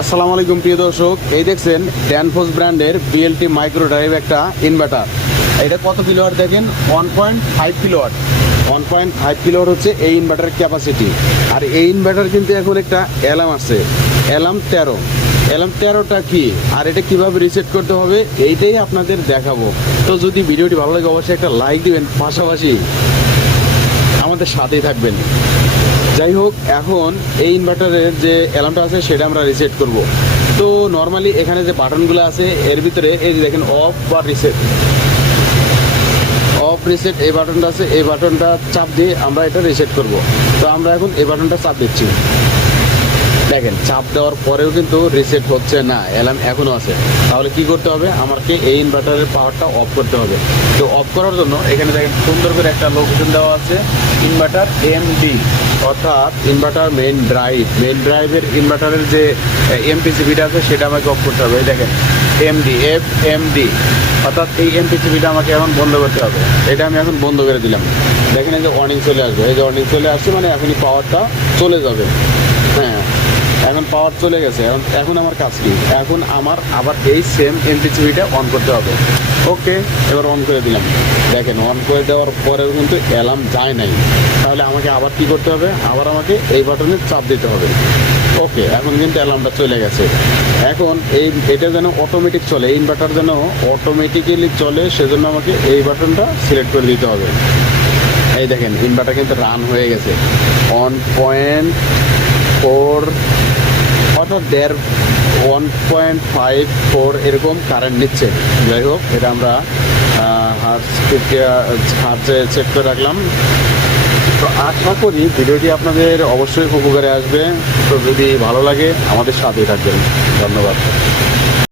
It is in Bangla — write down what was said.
আসসালামু আলাইকুম প্রিয় দর্শক, এই দেখছেন ড্যানফোর্স ব্র্যান্ডের বিএলটি মাইক্রো ড্রাইভ একটা ইনভার্টার। এটা কত কিলোওয়াট দেখেন, 1.5 কিলোওয়াট। 1.5 কিলোওয়াট হচ্ছে এই ইনভার্টারের ক্যাপাসিটি। আর এই ইনভার্টার কিন্তু এখন একটা অ্যালার্ম আছে, অ্যালার্ম 13। অ্যালার্ম 13টা কি আর এটা কিভাবে রিসেট করতে হবে এইটাই আপনাদের দেখাবো। তো যদি ভিডিওটি ভালো লাগে অবশ্যই একটা লাইক দিবেন, পাশাপাশি আমাদের সাথেই থাকবেন। যাই হোক, এখন এই ইনভার্টারের যে অ্যালার্মটা আছে সেটা আমরা রিসেট করব। তো নর্মালি এখানে যে বাটনগুলো আছে এর ভিতরে এই যে দেখেন অফ বা রিসেট, অফ রিসেট এই বাটনটা আছে, এই বাটনটা চাপ দিয়ে আমরা এটা রিসেট করব। তো আমরা এখন এই বাটনটা চাপ দিচ্ছি, দেখেন চাপ দেওয়ার পরেও কিন্তু রিসেট হচ্ছে না, অ্যালার্ম এখনও আছে। তাহলে কি করতে হবে, আমাকে এই ইনভার্টারের পাওয়ারটা অফ করতে হবে। তো অফ করার জন্য এখানে দেখেন সুন্দর করে একটা লোকেশন দেওয়া আছে, ইনভার্টার এমডি, অর্থাৎ ইনভার্টার মেইন ড্রাইভ। মেইন ড্রাইভের ইনভার্টারের যে এমপিসিবিটা আছে সেটা আমাকে অফ করতে হবে। এই দেখেন এমডি, এমডি, অর্থাৎ এই এমপিসিবিটা আমাকে এখন বন্ধ করতে হবে। এটা আমি এখন বন্ধ করে দিলাম। দেখেন এই যে ওয়ার্নিং চলে আসবে, এই যে ওয়ার্নিং চলে আসছে, মানে এখনই পাওয়ারটা চলে যাবে। হ্যাঁ, এখন পাওয়ার চলে গেছে। এখন আমার কাজ কি, এখন আমার আবার এই সেম এমপিসিবিটা অন করতে হবে। ওকে, এবার অন করে দিলাম। দেখেন অন করে দেওয়ার পরেও কিন্তু অ্যালার্ম যায় নাই। তাহলে আমাকে আবার কি করতে হবে, আবার আমাকে এই বাটনে চাপ দিতে হবে। ওকে, এখন কিন্তু অ্যালার্মটা চলে গেছে। এখন এটা যেন অটোমেটিক চলে, ইনভার্টার যেন অটোমেটিক্যালি চলে, সেজন্য আমাকে এই বাটনটা সিলেক্ট করে দিতে হবে। এই দেখেন ইনভার্টার কিন্তু রান হয়ে গেছে। 1.4 অর্থাৎ 1.54 এরকম কারেন্ট নিচ্ছে। যাই হোক, এটা আমরা হার্টে চেক করে রাখলাম। তো আশা করি ভিডিওটি আপনাদের অবশ্যই উপকারে আসবে। তো যদি ভালো লাগে আমাদের সাথেই থাকবেন। ধন্যবাদ।